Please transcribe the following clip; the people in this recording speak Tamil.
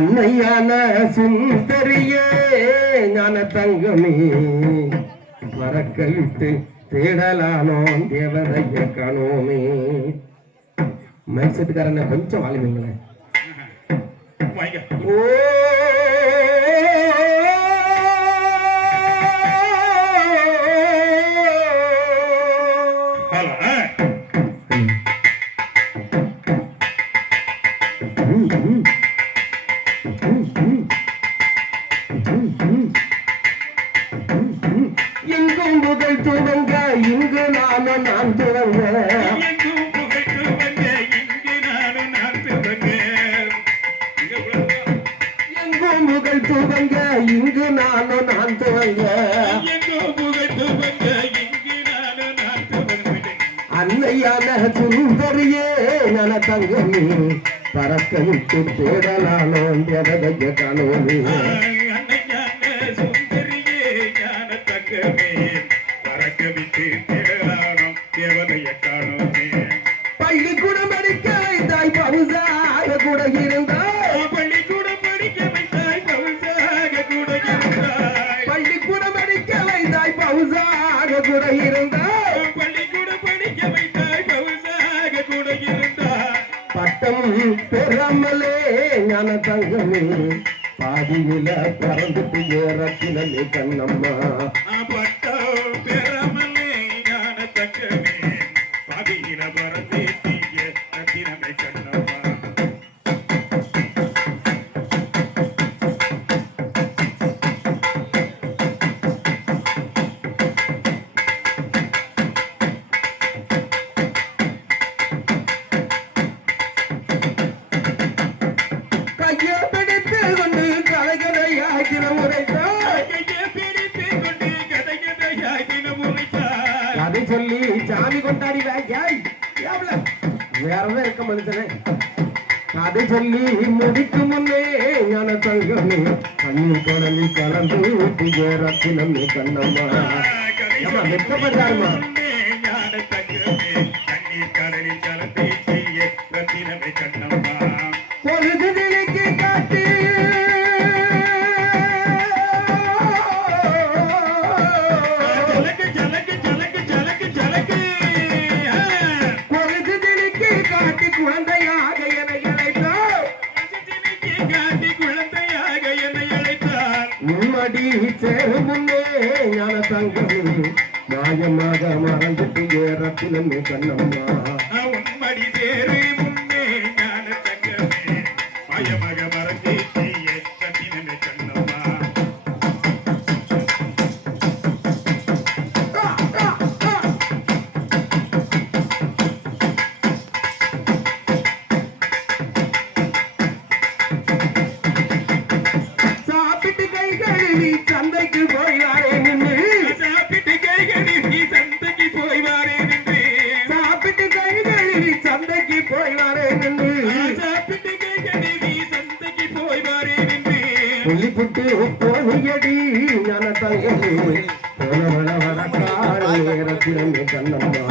அன்னையான சுந்தரியே ஞான தங்கமே வரக்கழித்து தேடலானோம் தேவதைய காணோமே. மைசெட்டுக்காரன கொஞ்சம் வாழுவீங்களேன். ஓ எங்கும் புகழ் துவங்க இங்கு நானும் நான் துவங்க எங்கும் புகழ் துவங்க இங்கு நானும் நான் துவங்க அன்னையான சுந்தரியே நல தங்கமே பறக்க விட்டு தேடலானோ தேவதைய காணோமே. பள்ளிக்கூடம் படிக்க வைத்தாய் பவுசாக கூட இருந்தாய். பள்ளிக்கூடம் படிக்க வைத்தாய் பவுசாக கூட இருந்தாய். பள்ளிக்கூடம் படிக்க வைத்தாய் பவுசாக கூட இருந்தாய். பள்ளிக்கூடம் படிக்க வைத்தாய் பவுசாக கூட இருந்தாய். பட்டம் பெறாமலே ஞான தங்கமே பாதியில பறந்துட்டு ஏறத்தினே கண்ணம்மா. பட்டம் பெறாமலே ஞான தங்கமே பாதியில பறந்து ரத்தினமே கண்ணம்மா. கையை பிடித்து கொண்டு கதைகதையாய் தினம் உரைத்தாய். கதை சொல்லி சாமி கொண்டாடி வேறதான் இருக்க மனுஷனே. கதை சொல்லி முடிக்கும் முன்னே ஞான தங்கமே கண்ணீர் கடலில் கலந்து ஊட்டிய ரத்தினமே கண்ணம்மா. வெட்டப்பட்டாருமா பொழுது நிலைக்கு காட்டி பொழுது நிலைக்கு காட்டி குழந்தையாக என்னை அழைத்தார். உம்மடி சேரும் முன்னே ஞான தங்கமே மாயமாக மறந்துட்டு ஏறத்தினமே கண்ணம்மா. உம்மடி சேரு முன்னே ஞான தங்கமே மாயமாக மறந்துட்டு ஏறத்தினமே கண்ணம்மா. சாப்பிட்டு கை கழுவி சந்தைக்கு போய் வாரே நின்று. சாப்பிட்டு கை கழுவி சந்தைக்கு போய் வாரே நின்று. சாப்பிட்டு கை கழுவி சந்தைக்கு போய் வாரே நின்று. சாப்பிட்டு கை கழுவி சந்தைக்கு போய் வாரே நின்று. புள்ளிப்புட்டு போனியடி ஞான தங்கமே போன வர வர காடு நேரத்திலே கண்ணம்மா.